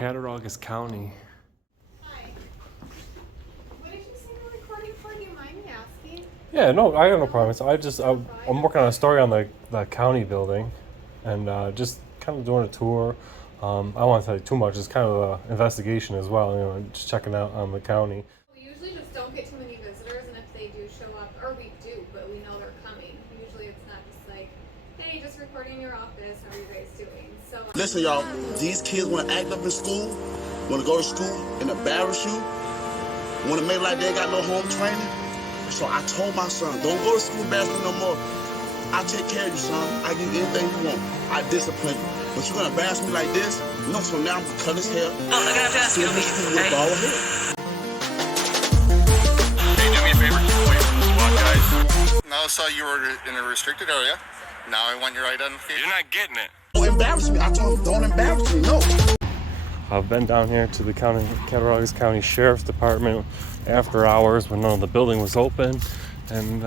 Cattaraugus County. Hi. What did you say you're recording for? Do you mind me asking? Yeah, no, I have no problem. So I'm working on a story on the county building, and just kind of doing a tour. I don't want to tell you too much. It's kind of an investigation as well. Just checking out on the county. We usually just don't get too many visitors, and if they do show up, or we do, but we know they're coming. Usually it's not just like, hey, just recording in your office. How are you guys doing? So listen, y'all. These kids want to act up in school, want to go to school and embarrass you, want to make like they ain't got no home training. So I told my son, don't go to school embarrassing no more. I take care of you, son. I give you anything you want. I discipline you. But you're gonna embarrass me like this? No, so now I'm gonna cut his hair. Oh, I'm gonna have to ask you to leave. Hey, do me a favor. Wait, come on, guys. Now I saw you were in a restricted area. Now I want your identification. You're not getting it. Don't embarrass me. I told him, don't embarrass me. No. I've been down here to the Cattaraugus County Sheriff's Department after hours when none of the building was open, and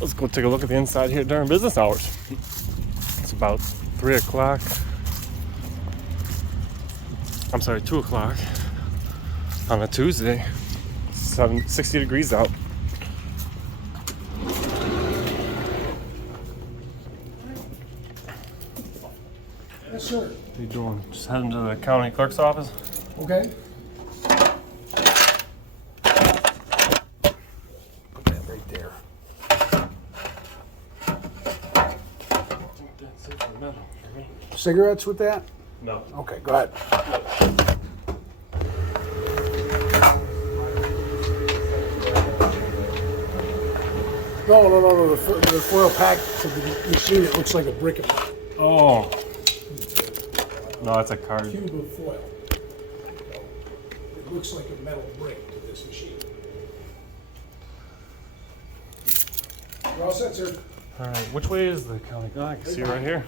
let's go take a look at the inside here during business hours. It's about 3 o'clock. I'm sorry, 2 o'clock on a Tuesday. 60 degrees out. Yes, sir. What are you doing? Just heading to the county clerk's office? Okay. Put that right there. Cigarettes with that? No. Okay, go ahead. No. The foil pack for the machine, it looks like a brick of Oh. No, that's a card. cube of foil. It looks like a metal brick to this machine. You're all set, sir. All right, which way is the county? Oh, I can see it right here.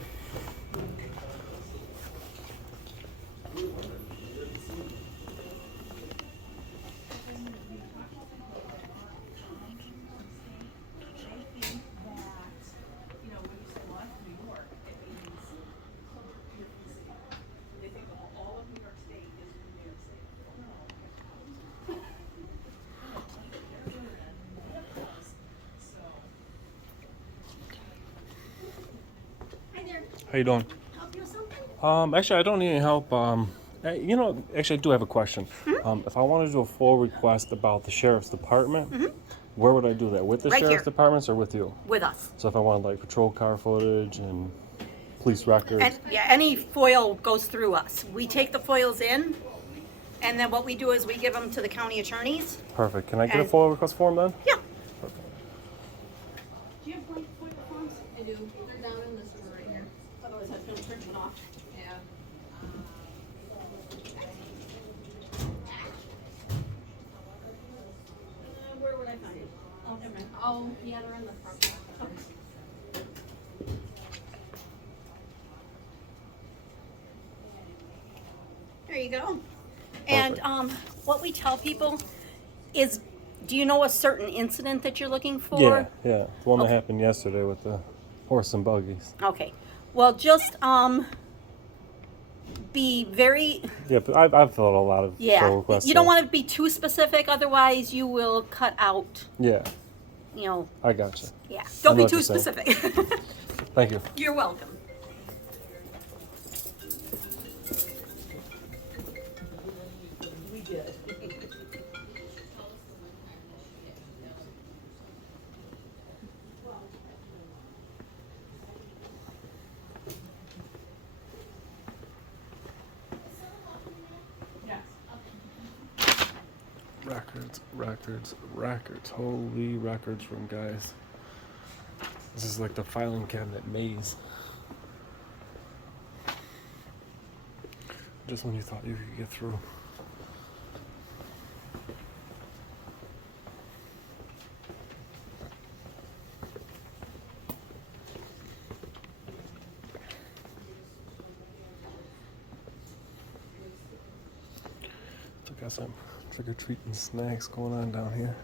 How you doing? Help you with something? Actually, I don't need any help. Actually, I do have a question. If I want to do a full request about the sheriff's department, where would I do that? With the Right sheriff's here. departments or with you? With us. So if I wanted like patrol car footage and police records. And yeah, any foil goes through us. We take the foils in, and then what we do is we give them to the county attorneys. Perfect. Can I get a and- full request form then? Yeah. Perfect. do you have blank foil forms? I do. They're down in this one right here. Otherwise, that's gonna print one off. Yeah. Where would I find it? Oh, never mind. Oh, yeah, they're in the front. There you go. And what we tell people is, do you know a certain incident that you're looking for? Yeah. The one that Okay. happened yesterday with the horse and buggies. Okay. Well, just be very Yeah, but I've filled out a lot of full requests. You don't so- want to be too specific, otherwise you will cut out. Yeah, You know, I gotcha. yeah. I Don't know be what too you're saying. specific. Thank you. You're welcome. We did. Records. Holy records room, guys. This is like the filing cabinet maze. Just when you thought you could get through. got some trick-or-treating snacks going on down here.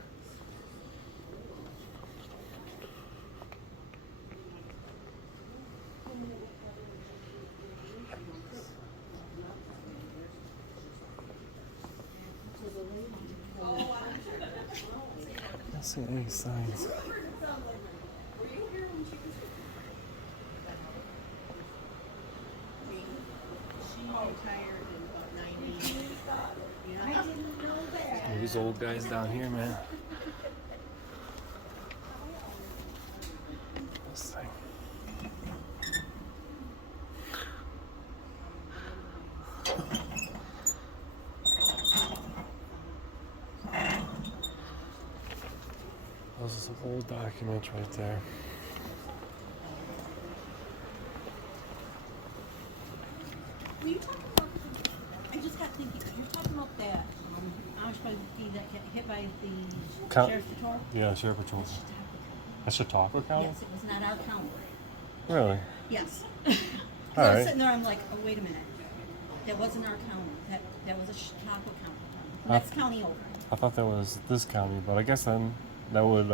I don't see any signs. These old guys down here, man. This thing. Those are some old documents right there. Were you talking about, I just got thinking, you're talking about that Amish Buggy that got hit by the Sheriff's Patrol? Yeah, Sheriff Patrol. That's Chautauqua County? Yes, it was not our county. Really? Yes. All I was right. sitting there, I'm like, oh, wait a minute. That wasn't our county. That was a Chautauqua County. Next county over. I thought that was this county, but I guess then that would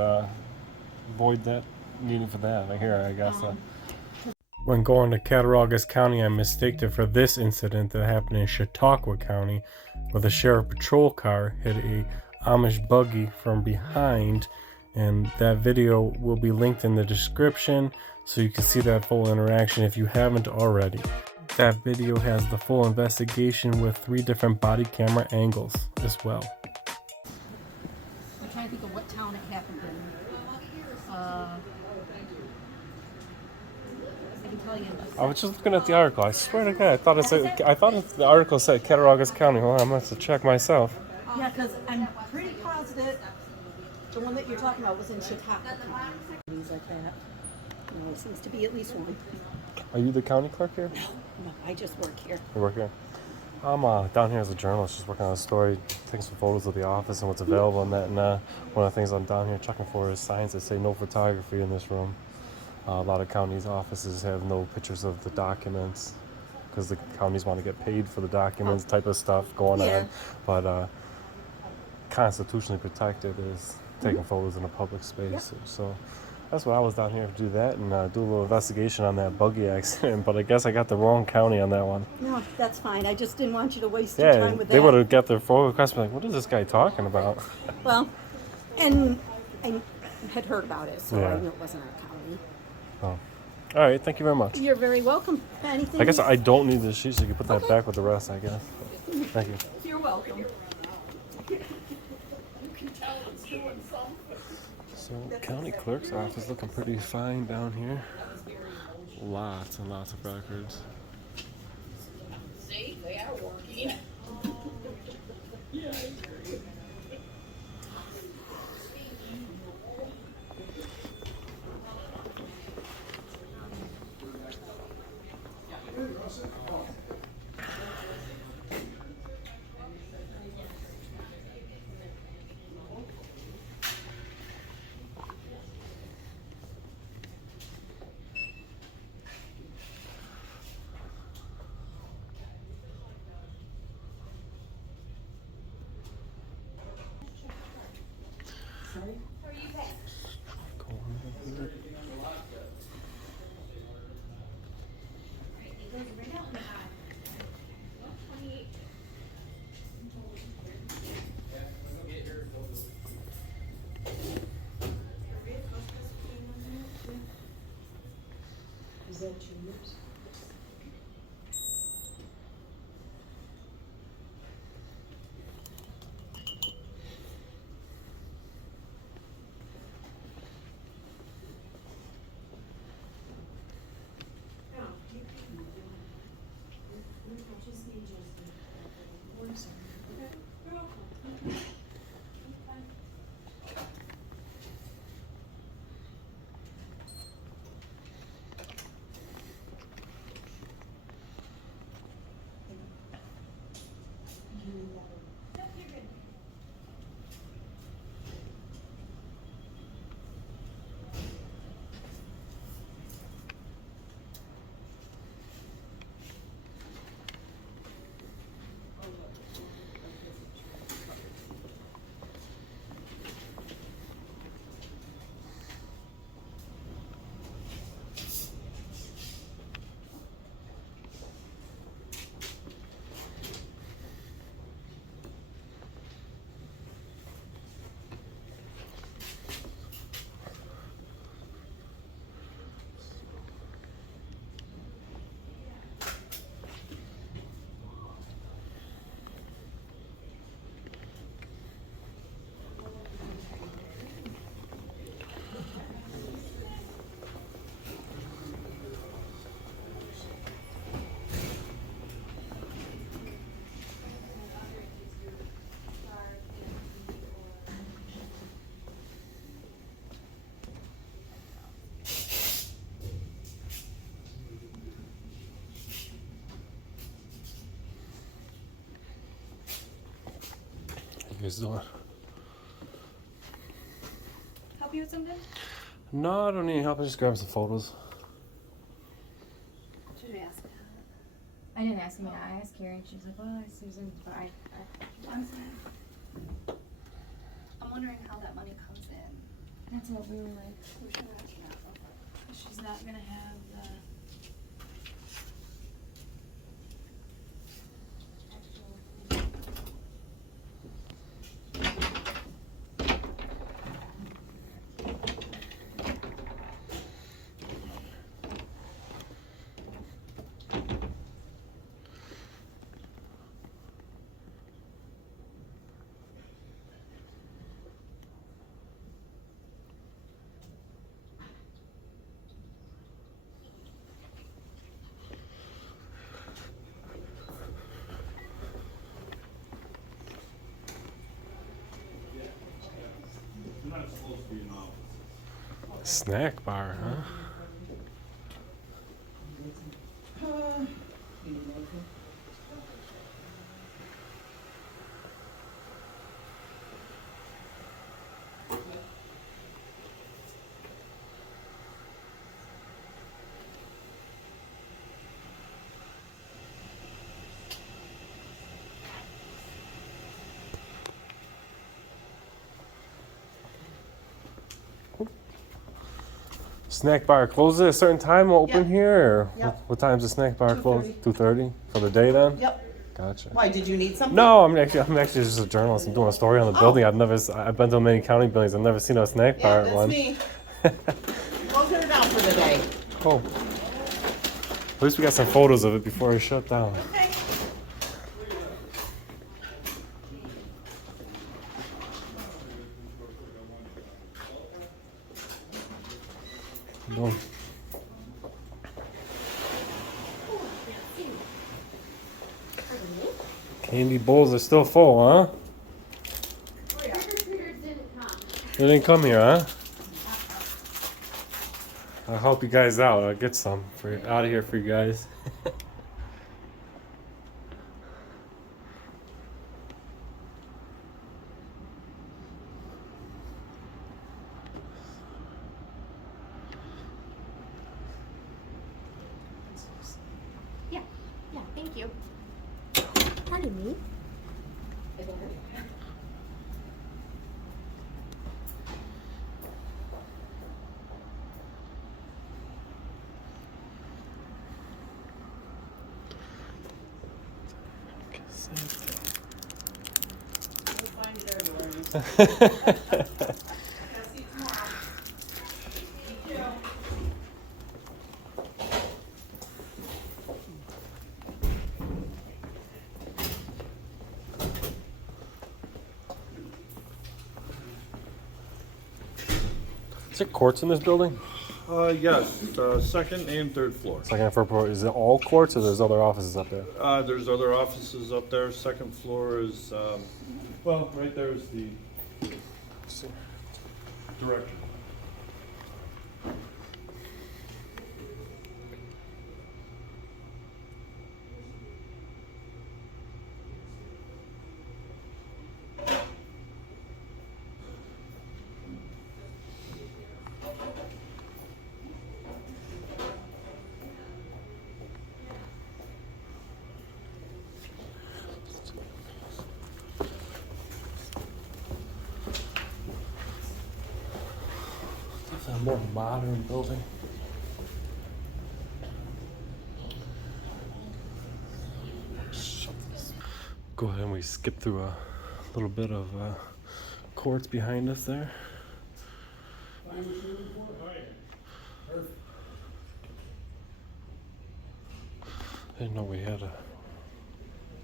void that needing for that. I guess. When going to Cattaraugus County, I mistaked it for this incident that happened in Chautauqua County, where the sheriff patrol car hit a Amish buggy from behind, and that video will be linked in the description so you can see that full interaction if you haven't already. That video has the full investigation with 3 different body camera angles as well. I'm trying to think of what town it happened in. I can tell you. I was just looking at the article. I swear to God, I thought the article said Cattaraugus County. Well, I'm gonna have to check myself. Yeah, because I'm pretty positive the one that you're talking about was in Chautauqua County. Things like that. You know, it seems to be at least one. Are you the county clerk here? No, I just work here. You work here? I'm down here as a journalist, just working on a story, taking some photos of the office and what's available and that. And one of the things I'm down here checking for is signs that say no photography in this room. A lot of counties' offices have no pictures of the documents because the counties want to get paid for the documents, type of stuff going on. But constitutionally protected is taking photos in a public space. So that's what I was down here to do that and do a little investigation on that buggy accident. But I guess I got the wrong county on that one. No, that's fine. I just didn't want you to waste your time with that. They would have got their photo request and be like, what is this guy talking about? Well, and I had heard about it, so Yeah. I knew it wasn't our county. Oh. All right, thank you very much. You're very welcome. Anything? I guess I don't need this sheet, so you can put that back with the rest, I guess. Thank you. You're welcome. So, county clerk's office looking pretty fine down here. Lots and lots of records. See, they are working. Is that yours? you guys doing? Help you with something? No, I don't need help. I'm just grabbing some photos. Should we ask? I didn't ask me. I asked Carrie, and she was like, "Well, Susan." But I'm wondering how that money comes in. that's what we were like. We should ask that. She's not gonna have the Snack bar, huh? Snack bar closes at a certain time open Yep. here? Or Yep. what time's the snack bar close? 2:30. 2:30 for the day then? Yep. Gotcha. Why, did you need something? No, I'm actually just a journalist. I'm doing a story on the Oh. building. I've been to many county buildings. I've never seen a snack bar Yeah, at that's one. me. Closing her down for the day. Cool. At least we got some photos of it before it shut down. Okay. Boom. Candy bowls are still full, huh? They didn't come here, huh? I'll help you guys out. I'll get some for out of here for you guys. Yeah, thank you. Pardon me. We'll find it everywhere. I'll see you tomorrow. Thank you. Is there courts in this building? Yes, second and third floor. Second and third floor. Is it all courts or there's other offices up there? There's other offices up there. Second floor is, well, right there is the director. It's a more modern building. Go ahead and we skip through a little bit of courts behind us there. Didn't know we had a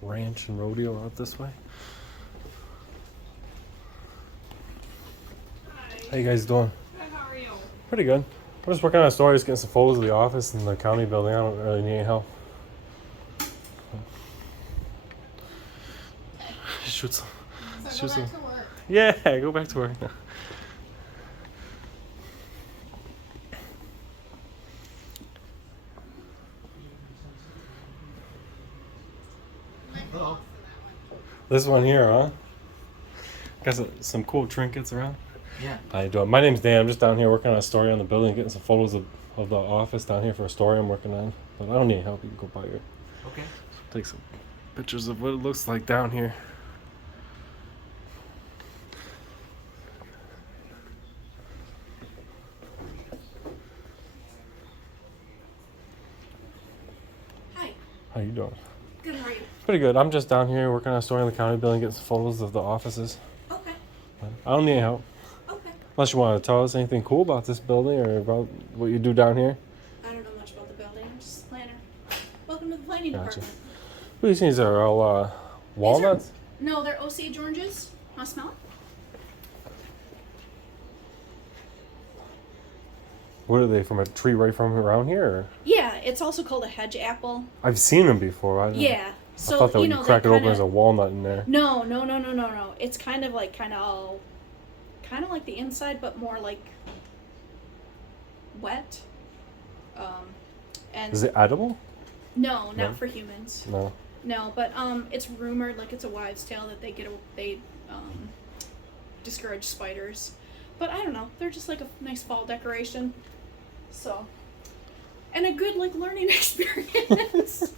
ranch and rodeo out this way. How you guys doing? Good, how are you? Pretty good. I'm just working on a story, just getting some photos of the office and the county building. I don't really need any help. Shoot some. So Shoot go some. back to work. Yeah, go back to work now. This one here, huh? Got some cool trinkets around. Yeah. How you doing? My name's Dan. I'm just down here working on a story on the building, getting some photos of the office down here for a story I'm working on. But I don't need help. You can go by here. Okay. Take some pictures of what it looks like down here. Hi. How you doing? Good, how are you? Pretty good. I'm just down here working on a story on the county building, getting some photos of the offices. Okay. But I don't need any help. Okay. Unless you want to tell us anything cool about this building or about what you do down here. I don't know much about the building. I'm just a planner. Welcome to the planning Gotcha. department. What these things are all walnuts? No, they're Osage oranges. Want to smell it? What are they, from a tree right from around here? Or? Yeah, it's also called a hedge apple. I've seen them before. I Yeah. I So thought that you when know, you crack it they open, there's a kinda- walnut in there. No. It's kind of like the inside, but more like wet. And Is it edible? no, not No? for humans. No. No, but it's rumored, like it's a wives' tale, that they discourage spiders. But I don't know, they're just like a nice fall decoration. So, and a good like learning experience.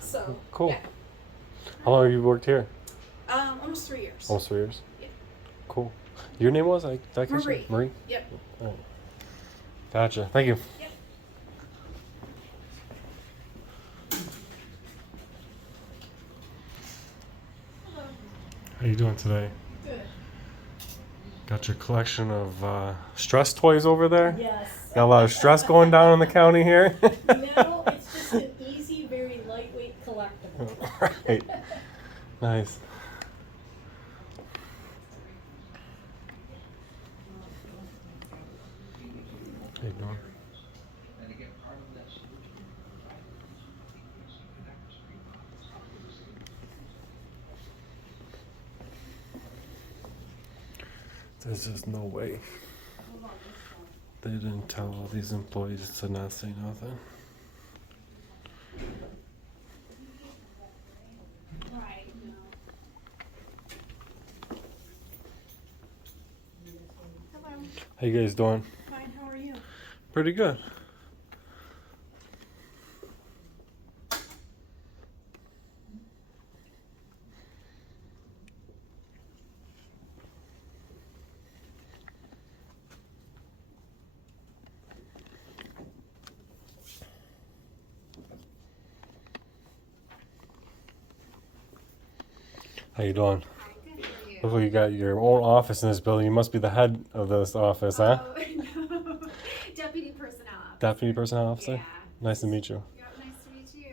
So Cool. yeah. How long have you worked here? Almost 3 years. Almost 3 years? Yeah. Cool. Your name was? Did I catch it? Marie. Marie? Yep. All right. Gotcha. Thank you. Yep. How you doing today? Good. Got your collection of stress toys over there? Yes. Got a lot of stress going down in the county here? No, it's just an easy, very lightweight collectible. Right. Nice. How you doing? There's just no way. They didn't tell all these employees to not say nothing. Right. Hello. How you guys doing? Fine. How are you? Pretty good. How you doing? Hi, good, how are you? Look like you got your own office in this building. You must be the head of this office, huh? Oh, no. Deputy personnel officer. Deputy personnel officer? Yeah. Nice to meet you. Yeah, nice to meet you.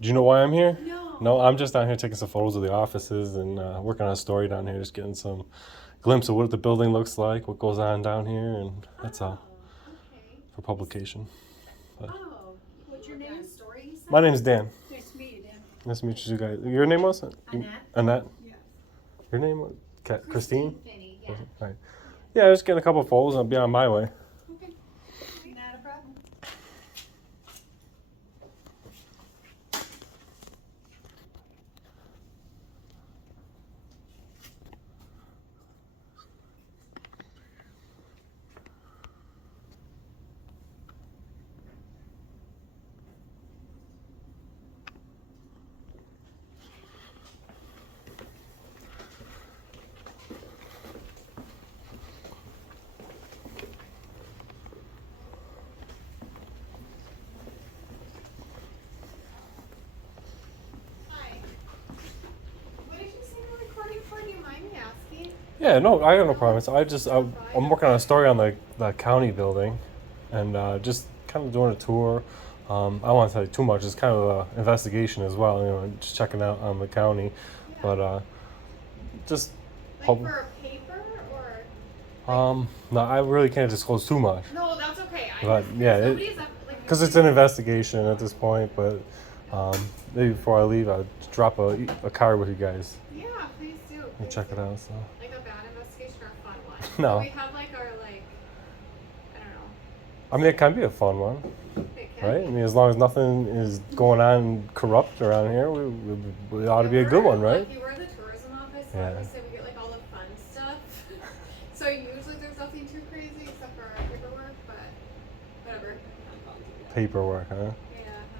Do you know why I'm here? No. No, I'm just down here taking some photos of the offices and working on a story down here, just getting some glimpse of what the building looks like, what goes on down here, and that's all Okay. for publication. Oh, what's your name? Story, you said? My name's Dan. Nice to meet you, Dan. Nice to meet you guys. Your name was? Annette. Annette? Yes. Your name was? Christine? Finney, yeah. Right. Yeah, just getting a couple of photos and I'll be on my way. Okay. Not a problem. Hi. What did you say you were recording for? Do you mind me asking? Yeah, no, I got no problem. So I'm working on a story on the county building and just kind of doing a tour. I don't want to tell you too much. It's kind of an investigation as well, just checking out on the county. But just Like pub- for a paper or? no, I really can't disclose too much. No, that's okay. But yeah, Nobody's up, like, because it's an investigation at this point. But maybe before I leave, I'll drop a card with you guys Yeah, please do. and please check do. it out. So. Like a bad investigation or a fun one? No. We have like our like, I don't know. I mean, it can be a fun one, It can right? I be. mean, as long as nothing is going on corrupt around here, we ought to be a good one, right? Like, we're the tourism office, so Yeah. obviously we get like all the paperwork, huh? Yeah,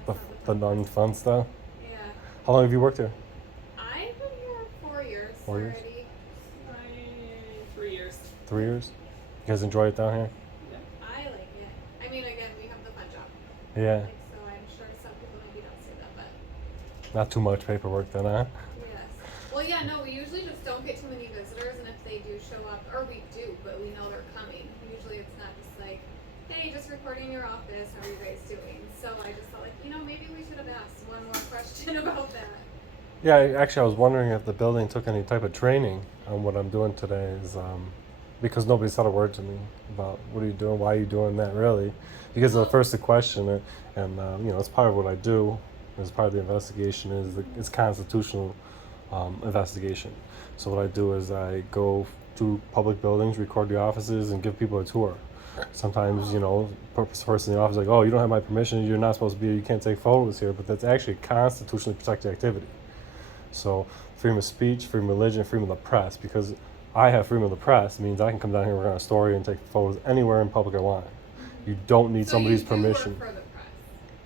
The, that's the not non-fun stuff. Yeah. How long have you worked here? I've been here 4 years 4 years? already. 3 years. 3 years? You guys enjoy it down here? I like it. I mean, again, we have the fun job. Yeah. Like, so I'm sure some people maybe don't say that, but Not too much paperwork then, huh? yes. Well, yeah, no, we usually just don't get too many visitors, and if they do show up, or we do, but we know they're coming. Usually it's not just like, hey, just recording your office, how are you guys doing? So I just thought, like, maybe we should have asked one more question about that. Yeah, actually, I was wondering if the building took any type of training on what I'm doing today. Is because nobody said a word to me about what are you doing, why are you doing that, really. Because the first question, and it's part of what I do. As part of the investigation it's constitutional investigation. So what I do is I go to public buildings, record the offices, and give people a tour. Sometimes, person in the office is like, oh, you don't have my permission, you're not supposed to be here, you can't take photos here, but that's actually constitutionally protected activity. So freedom of speech, freedom of religion, freedom of the press, because I have freedom of the press means I can come down here, work on a story, and take photos anywhere in public I want. You don't need somebody's permission. Work for the press.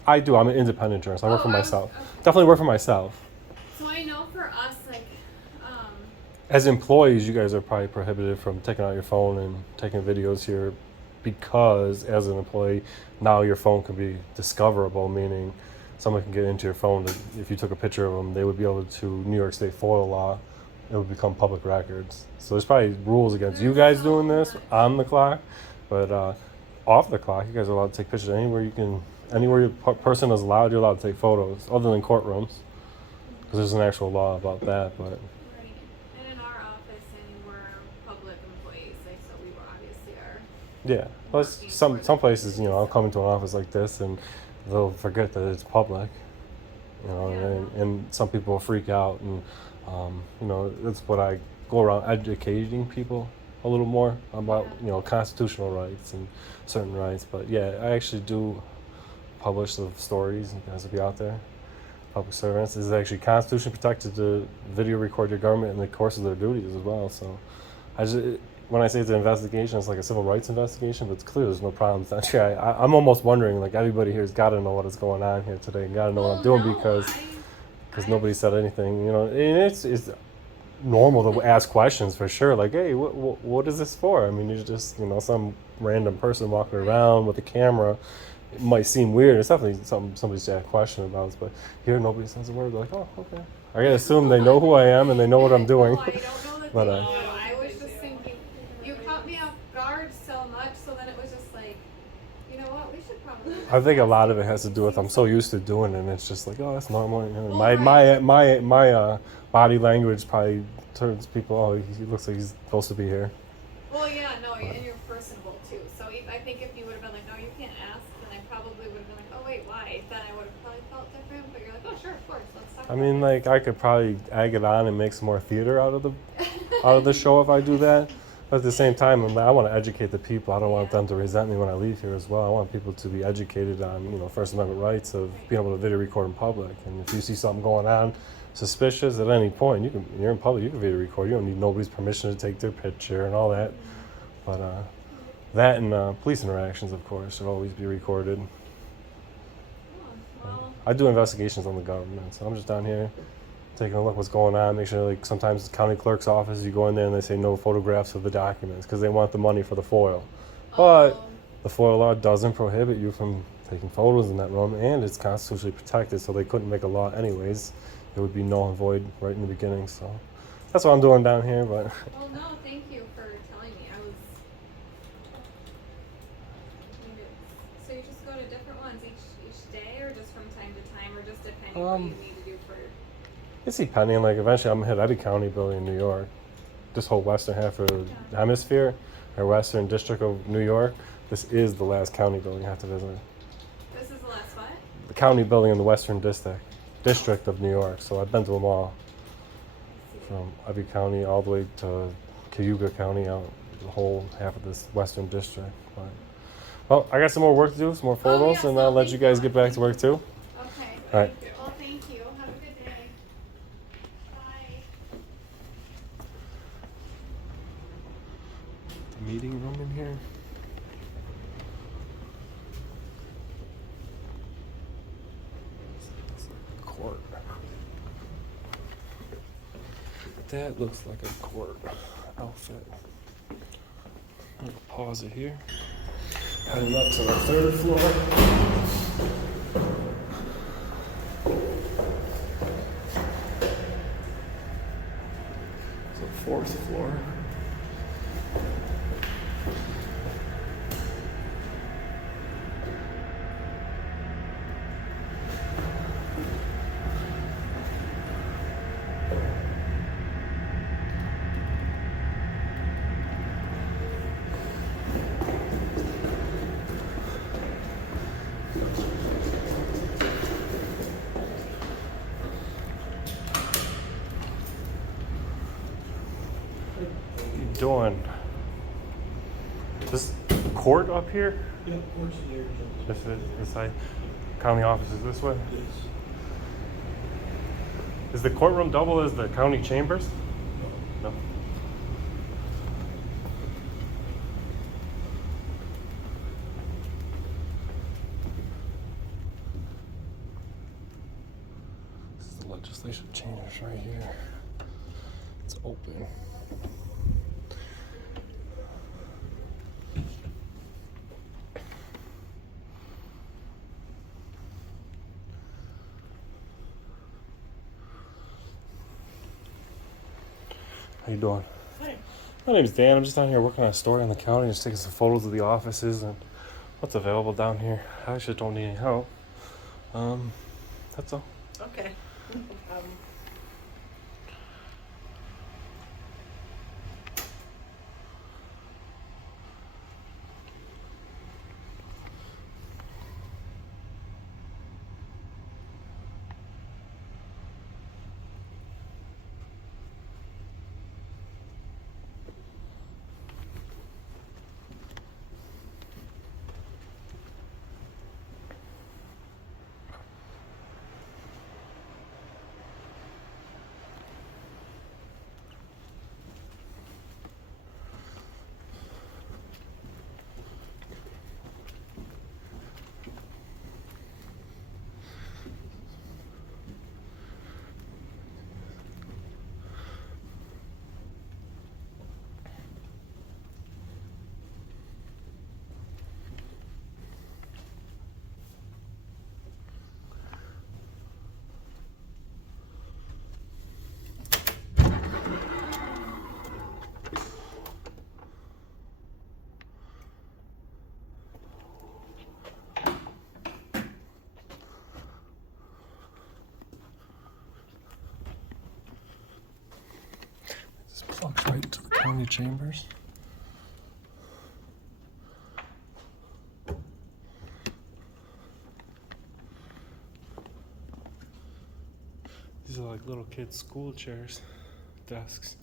I do. I'm an independent journalist. I work for I was- myself. okay. Definitely work for myself. So I know for us, like, As employees, you guys are probably prohibited from taking out your phone and taking videos here because as an employee, now your phone can be discoverable, meaning someone can get into your phone. If you took a picture of them, they would be able to, New York State FOIL law, it would become public records. So there's probably rules against you guys doing this on the clock, but off the clock, you guys are allowed to take pictures anywhere your person is allowed, you're allowed to take photos, other than courtrooms, because there's an actual law about that, but... right. And in our office, and we're public employees, like, so we were obviously are. Yeah, plus some places, I'll come into an office like this and they'll forget that it's public, and some people will freak out, and that's what I go around educating people a little more about, constitutional rights and certain rights. But yeah, I actually do publish the stories, you guys will be out there. Public servants is actually constitutionally protected to video record your government in the course of their duties as well. So when I say it's an investigation, it's like a civil rights investigation, but it's clear there's no problems. Actually, I'm almost wondering, like, everybody here's got to know what is going on here today and got to know what I'm doing because nobody said anything. And it's normal to ask questions for sure. Like, hey, what is this for? I mean, you're just, some random person walking around with a camera. It might seem weird. It's definitely something somebody should ask a question about. But here, nobody says a word. They're like, oh, okay. I gotta assume they know who I am and they know what I'm doing. No, I don't know that But, they do. I was just thinking, you caught me off guard so much, so then it was just like, you know what, we should probably. I think a lot of it has to do with I'm so used to doing it, and it's just like, oh, that's normal. Well, My body language probably turns people. Oh, he looks like he's supposed to be here. Well, yeah, no, and you're personable too. So I think if you would have been like, no, you can't ask, then I probably would have been like, oh wait, why? Then I would have probably felt different. But you're like, oh sure, of course, let's talk. I mean, like I could probably egg it on and make some more theater out of the show if I do that. But at the same time, I want to educate the people. I don't want them to resent me when I leave here as well. I want people to be educated on, First Amendment rights of being able to video record in public. And if you see something going on suspicious at any point, you're in public, you can video record. You don't need nobody's permission to take their picture and all that. But that and police interactions, of course, should always be recorded. I do investigations on the government, so I'm just down here taking a look what's going on, make sure, like, sometimes the county clerk's office, you go in there and they say no photographs of the documents because they want the money for the FOIL. But the FOIL law doesn't prohibit you from taking photos in that room, and it's constitutionally protected, so they couldn't make a law anyways. It would be null and void right in the beginning, so that's what I'm doing down here. But Well, no, thank you for telling me. So you just go to different ones each day, or just from time to time, or just depending what you need to do for. it's depending. Like, eventually I'm gonna hit Erie County Building in New York. This whole western half of the hemisphere, or western district of New York. This is the last county building I have to visit. This is the last what? The county building in the western district of New York. So I've been to them all, from Erie County all the way to Cattaraugus County, out the whole half of this western district. But, well, I got some more work to do, some more photos, yes, and well, I'll let thank you guys you. get back to work too. Okay. All right. Well, thank you. Have a good day. Bye. The meeting room in here. That looks like a court outfit. I'm gonna pause it here. Heading up to the 3rd floor. So 4th floor. Doing this court up here? Yeah, court's in there. This side, county office is this way. Yes. Is the courtroom double as the county chambers? No. This is the legislative chambers right here. It's open. How you doing? Hi. My name's Dan. I'm just down here working on a story on the county, just taking some photos of the offices and what's available down here. I actually don't need any help. That's all. Okay. Plugs right into the county chambers. These are like little kids' school chairs, desks.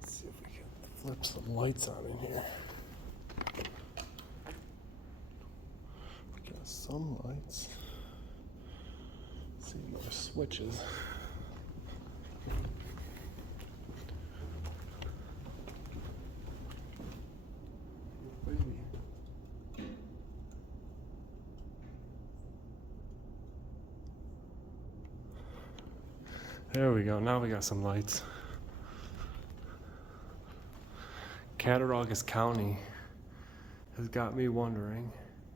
Let's see if we can flip some lights on in here. Some lights. Let's see more switches. Baby. There we go. Now we got some lights. Cattaraugus County has got me wondering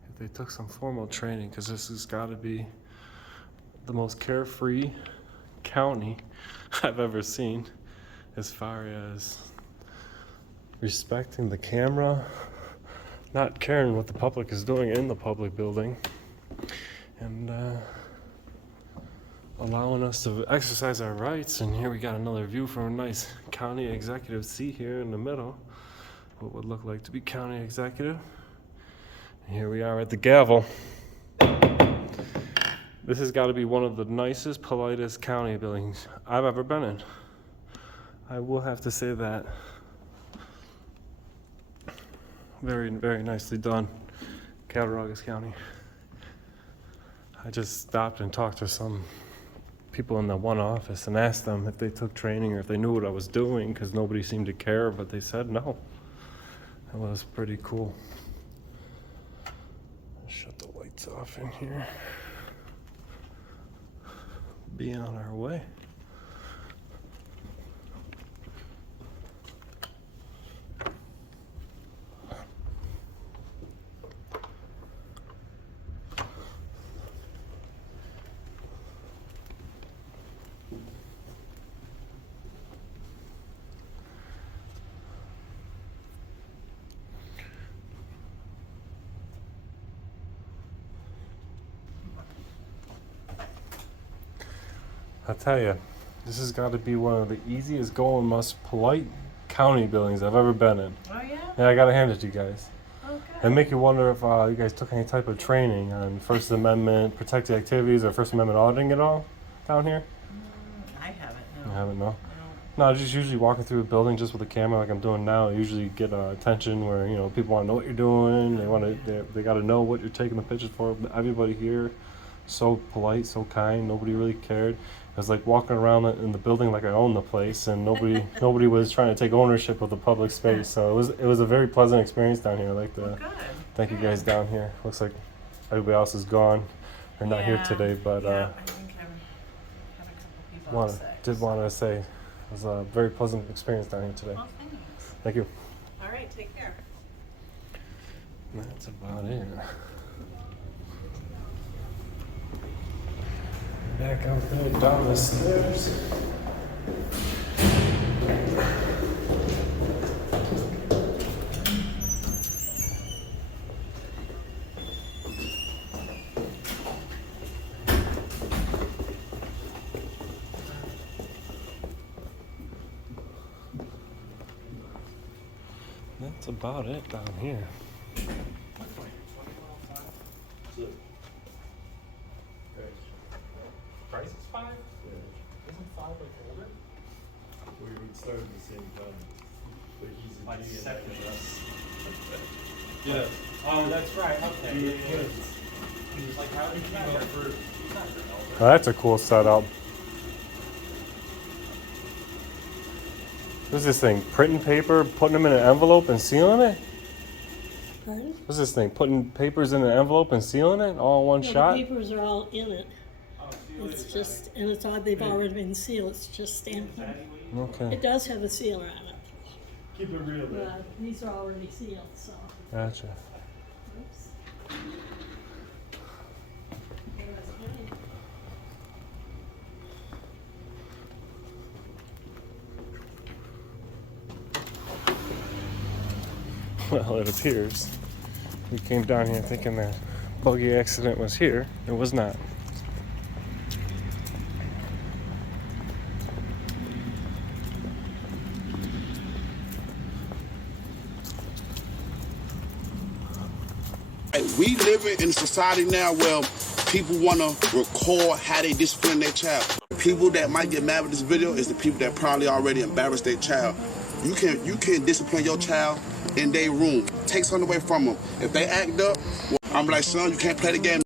if they took some formal training, because this has got to be the most carefree county I've ever seen as far as respecting the camera, not caring what the public is doing in the public building, and allowing us to exercise our rights. And here we got another view from a nice county executive seat here in the middle, what would look like to be county executive. And here we are at the gavel. This has got to be one of the nicest, politest county buildings I've ever been in. I will have to say that. Very, very nicely done, Cattaraugus County. I just stopped and talked to some people in the one office and asked them if they took training or if they knew what I was doing, because nobody seemed to care, but they said no. That was pretty cool. Shut the lights off in here. Be on our way. I tell you, this has got to be one of the easiest going, most polite county buildings I've ever been in. Oh yeah? Yeah, I gotta hand it to you guys. Okay. And make you wonder if you guys took any type of training on First Amendment protected activities or First Amendment auditing at all down here. I haven't, You no. haven't, no? No. No, just usually walking through a building just with a camera like I'm doing now. You usually get attention where, you know, people want to know what you're doing. They got to know what you're taking the pictures for. But everybody here, so polite, so kind. Nobody really cared. It was like walking around in the building like I own the place, and nobody was trying to take ownership of the public space. So it was a very pleasant experience down here. I like to Good. thank you guys down here. Looks like everybody else is gone. They're not here Yeah, today, but yeah, I think I had a couple people sick. did want to say it was a very pleasant experience down here today. Well, thanks. Thank you. All right, take care. That's about it. Back out there down the stairs. That's about it down here. Price is 5? Isn't 5 like older? We would start at the same time. But he's a Like D and second A. us. Yeah. Oh, that's right. Okay. Yeah. He was like, how did you know that first? He's not your elder. Oh, that's a cool setup. What's this thing? Printing paper, putting them in an envelope and sealing it? Pardon? What's this thing? Putting papers in an envelope and sealing it all in one No, shot? the papers are all in it. It's just, and it's all, they've already been sealed, it's just stamping. Okay. It does have a sealer on it. Keep it real, man. But these are already sealed, so. Gotcha. Oops. Well, it appears we came down here thinking the buggy accident was here. It was not. We live in a society now where people want to record how they discipline their child. People that might get mad with this video is the people that probably already embarrassed their child. You can discipline your child in their room. Take something away from them. If they act up, well, I'm like, son, you can't play the game.